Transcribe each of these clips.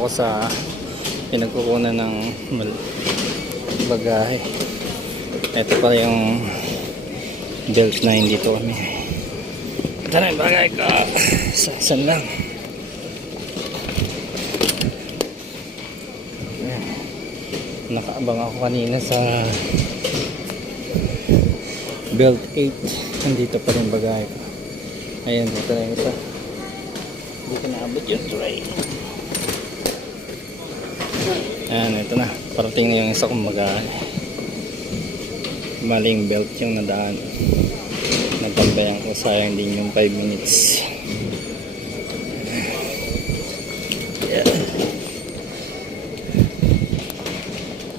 ako sa pinagkukunan ng bagahe. Ito pala yung belt na hindi to kami. Ito na yung bagay ko. Saan lang. Nakaabang ako kanina sa belt 8. Nandito pa rin bagay ko. Ayan, dito na yung isa. Hindi ko naabot yung tray. Ayan, ito na. Parating na yung isa kong bagay. Maling belt yung nadaan. Nagtambayan ko, sayang din yung 5 minutes. Yeah.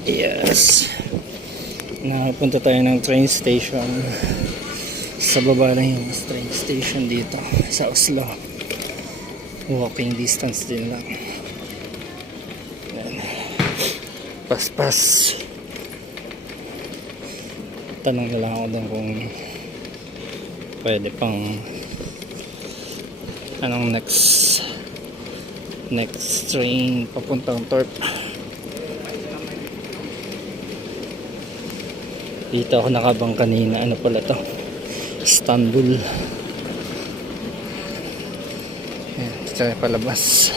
Yes. Napunta tayo ng train station. Sa baba na yung train station dito sa Oslo. Walking distance din lang. Ayan. Paspas. Tanong na lang ako doon kung pwede pang anong next train papuntang Torp. Dito ako nakabang kanina. Ano pala to? Istanbul. Ayan, dito tayo palabas.